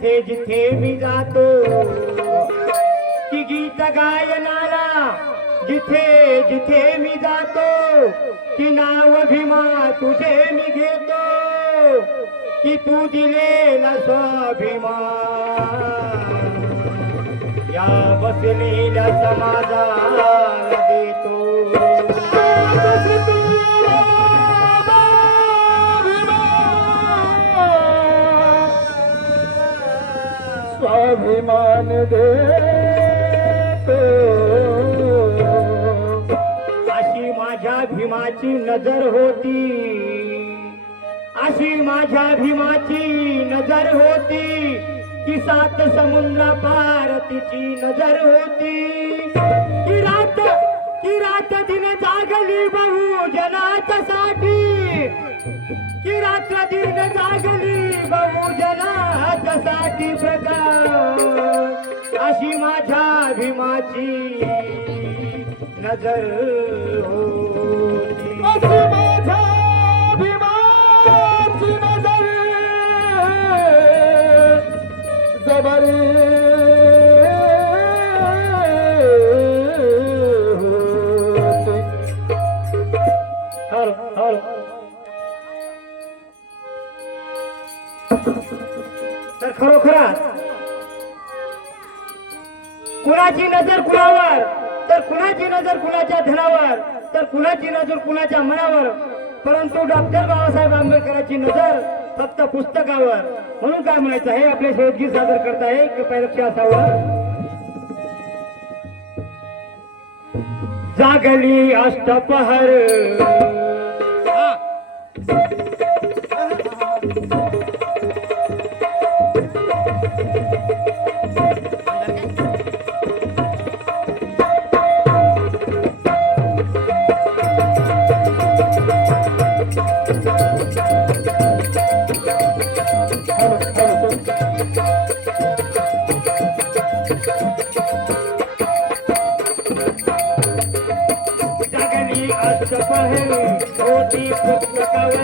जिथे जिथे मी जातो की गीत गायनाला जिथे जिथे मी जातो की नाव भीमा तुझे मी घेतो की तू दिलेला स्वाभिमान या बसलेल्या समाजाला देतो स्वाभिमान देतो अशी माझ्या भीमाची नजर होती अशी माझ्या भीमाची नजर होती की सात समुद्रा पार तिची नजर होती की रात दिन जागली बहुजनाच्यासाठी की रात्र दिन जागली बहुजनाच्यासाठी प्रकाश अशी माझ्या भीमाची नजर होती अशी माझ्या भीमाची नजर जबरी होती. तर खरोखरच कुणाची नजर कुणावर तर कुणाची नजर कुणाच्या धनावर तर कुणाची नजर कुणाच्या मनावर परंतु डॉक्टर बाबासाहेब आंबेडकरांची नजर फक्त पुस्तकावर म्हणून काय म्हणायचं आहे आपले शेवटगीत सादर करताय कृपया लक्ष असावं जागली अष्टपहर होती पुस्तकावर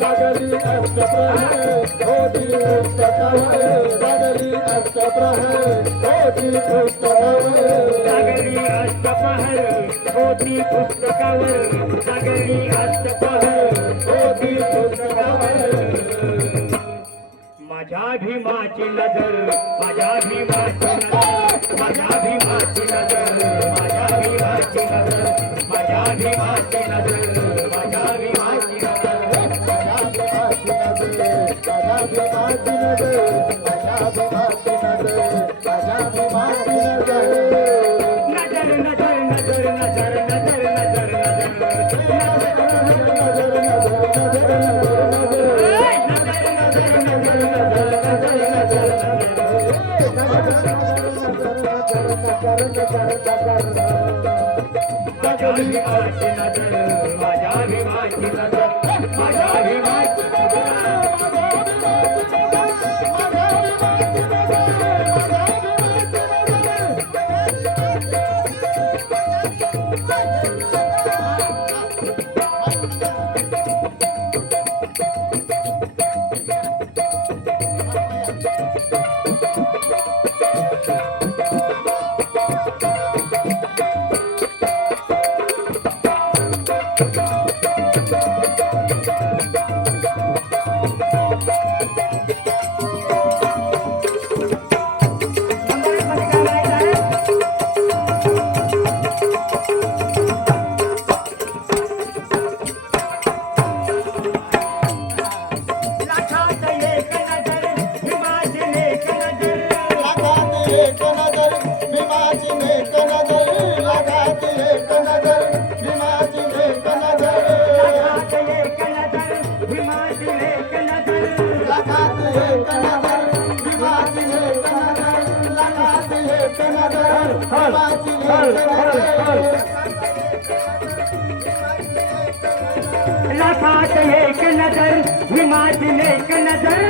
जागली अष्टप्रहर होती पुस्तकावर जागली अष्टप्रहर होती पुस्तकावर जागली अष्टपहर होती पुस्तकावर जागली अष्टपहर होती पुस्तकावर माझ्या भीमाची नजर माझ्या भीमाची नजर माझ्या भीमाची नजर माझ्या भीमाची नजर माझ्या भीमाची नजर माझ्या भीमाची नजर नजर नजर नजर नजर नजर माझ्या भीमाची नजर माझ्या भीमाची नजर माझ्या भीमाची लाखात एक नजर भीमाची एक नजर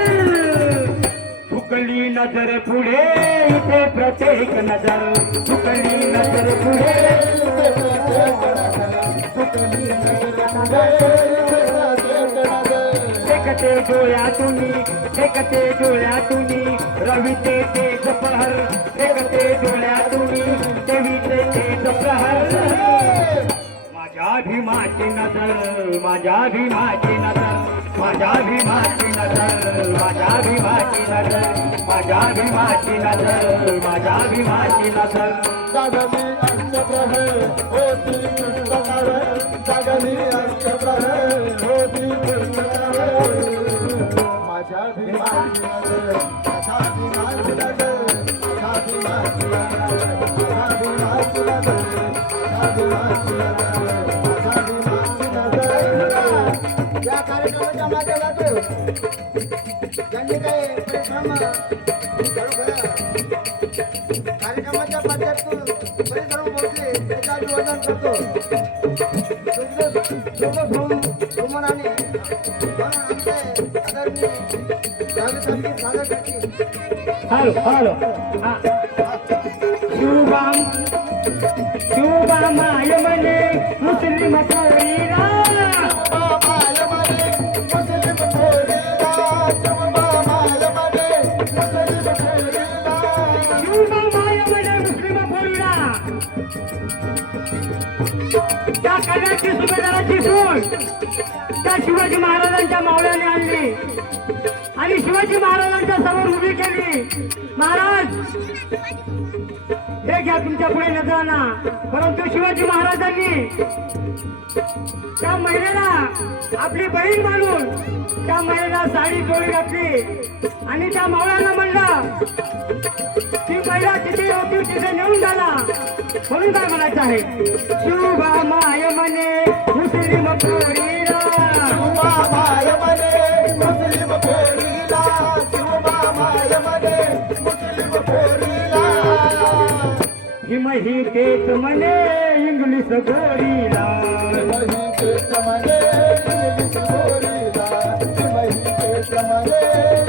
झुकली नजर पुढे इथे प्रत्येक नजर झुकली नजर पुढे झुकली नजर पुढे एक फेकते डोळ्यातून फेकते डोळ्यातून रविते तेज प्रहर फेकते डोळ्यातून देवीचे तेज प्रहर माझ्या भीमाची नजर माझ्या भीमाची नजर माझ्या भीमाची नजर माझ्या भीमाची नजर माझ्या भीमाची नजर माझ्या भीमाची नजर जागली अष्टप्रहर होती पुस्तकावर जागली अष्टप्रहर होती पुस्तकावर माझ्या भीमाची नजर माझ्या भीमाची नजर माझ्या भीमाची नजर माझ्या भीमाची नजर माझ्या भीमाची नजर माझ्या भीमाची नजर या कार्यक्रमाच्या माध्यमातून ज्यांनी काही परिश्रम चालू केला कार्यक्रमाच्या माध्यमातून परिश्रम मोठे त्याचा अभिवादन करतो सुमनाने म्हणून आमचे आदरणीय सावित्री सादर करतील हॅलो हॅलो हा शिवबाम शिवबामाय म्हणे मुस्लिम पोरीला बाबाय म्हणे मुस्लिम पोरीला बाबाय म्हणे मुस्लिम पोरीला शिवबामाय म्हणे मुस्लिम पोरीला त्या कन्याची सुभेदाराची सून त्या शिवाजी महाराजांच्या मावळ्याने आणली आणि शिवाजी महाराजांच्या समोर उभी केली महाराज हे घ्या तुमच्या पुढे नजराना परंतु शिवाजी महाराजांनी त्या महिलेला आपली बहीण मानून त्या महिलेला साडी चोळी घातली आणि त्या मावळ्यांना म्हणलं ती महिला तिथे होती तिथे नेऊन झाला म्हणून काय म्हणायचं आहे शिवबा माय म्हणे मुस्लिम पोरीला बाबाय म्हणे मुस्लिम पोरीला बाबाय म्हणे मुस्लिम पोरीला हिमही तेच म्हणे इंग्लिश गोरीला मही तेच म्हणे इंग्लिश बोलीला मही तेच म्हणे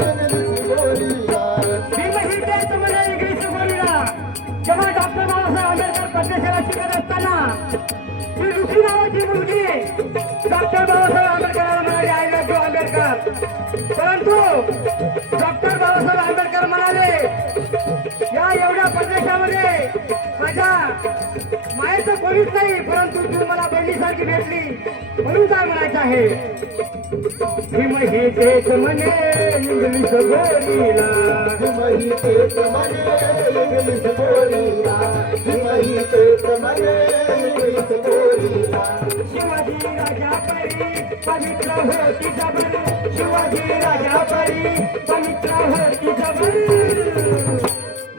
इंग्लिश बोलीला हिमही तेच म्हणे इंग्लिश गोरीला जेव्हा डॉक्टर बाबासाहेब आंबेडकर पद्मशाला शिकत असताना ती दुसरी नावाची मुलगी डॉक्टर बाबासाहेब आंबेडकरांना म्हणाली आय लव्ह यू आंबेडकर परंतु डॉक्टर बाबासाहेब आंबेडकर म्हणाले या एवढ्या प्रदेशामध्ये माझ्या मायेचं कोणीच नाही परंतु तू मला बहिणीसारखी भेटली म्हणून काय म्हणायचं आहे भीम हे तेच म्हणे इंग्लिश बोलीला मही तेच म्हणे इंग्लिश बोलीला मही तेच म्हणे इंग्लिश बोलीला शिवाजी राजा परी पवित्र होती जबर शिवाजी राजा परी पवित्र होती जबर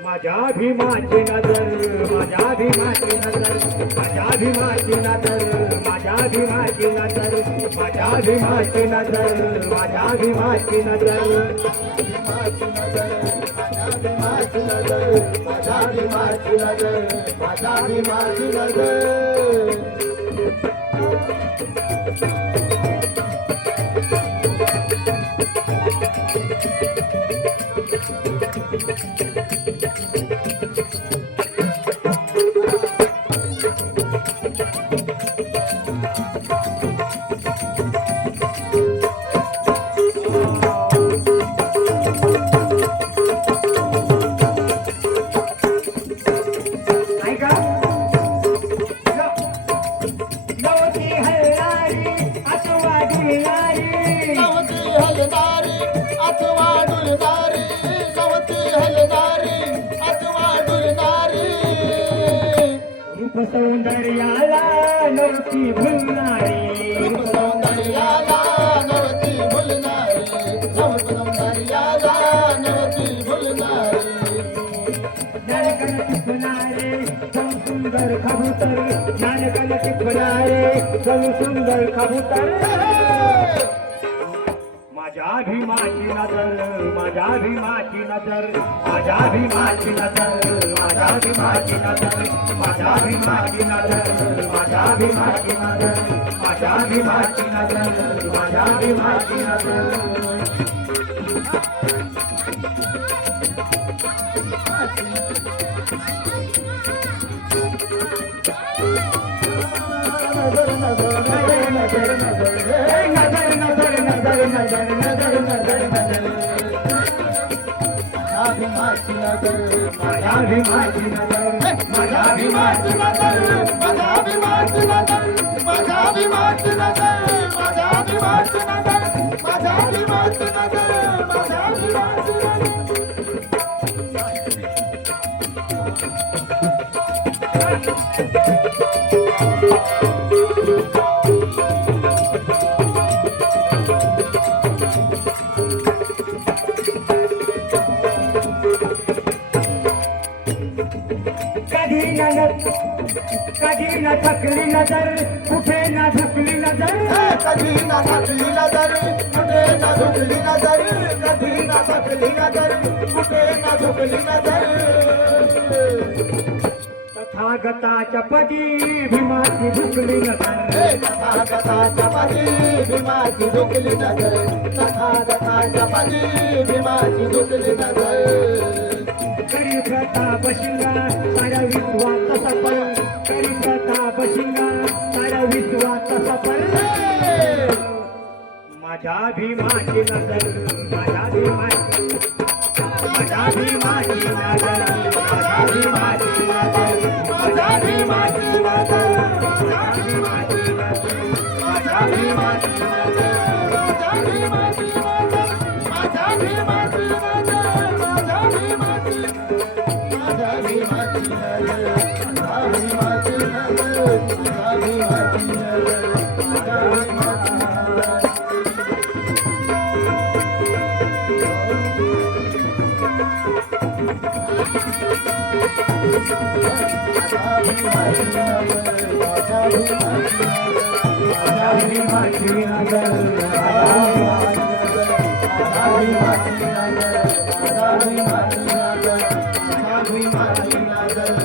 माझ्या भीमाची नजर माझ्या भीमाची नजर माझ्या भीमाची नजर माझ्या भीमाची नजर माझ्या भीमाची नजर माझ्या भीमाची नजर भीमाची नजर माझ्या भीमाची नजर माझ्या भीमाची नजर ऐका नवती हल्लारी अथवा दुलारी गवती हलदारी अथवा डुलदारी गवती हलदारी अथवा डुलदारी रूप सौंदर्याला नवती भुलणारी रूप सौंदर्याला नवती भुलणारी रूप सौंदर्याला नवती भुलणारी नानकन टिपणारे सम सुंदर कबूतर नानकन टिपणारे सम सुंदर कबूतर माझ्या भीमाची नजर माझ्या भीमाची नजर माझ्या भीमाची नजर माझ्या भीमाची नजर माझ्या भीमाची नजर माझ्या भीमाची नजर माझ्या भीमाची नजर माझ्या भीमाची नजर नजर नजर नजर नजर नजर नजर नजर नजर नजर नजर माझ्या भीमाची नजर माझ्या भीमाची नजर माझ्या भीमाची नजर माझ्या भीमाची नजर माझ्या भीमाची नजर माझ्या भीमाची नजर माझ्या भीमाची नजर माझ्या भीमाची कधी न थकली नजर कुठे न झुकली नजर कधी ना थकली नजर कुठे ना झुकली नजर कधी ना थकली नजर कुठे ना झुकली नजर तथागताच्या पदी भीमाची झुकली नजर तथागताच्या पदी भीमाची झुकली नजर तथागताच्या पदी भीमाची झुकली नजर करी प्रताप शिंगा साऱ्या विश्वात सफल करी प्रताप शिंगा साऱ्या विश्वात सफल माझ्या भीमाची नजर माझ्या भीमाची माझ्या भीमाची नजर माझ्या भीमाची नजर माझ्या भीमाची नजर माझ्या भीमाची नजर माझ्या भीमाची नजर माझ्या भीमाची नजर माझ्या भीमाची नजर माझ्या भीमाची माझ्या भीमाची नजर माझ्या भीमाची नजर माझ्या भीमाची नजर माझ्या भीमाची नजर माझ्या भीमाची नजर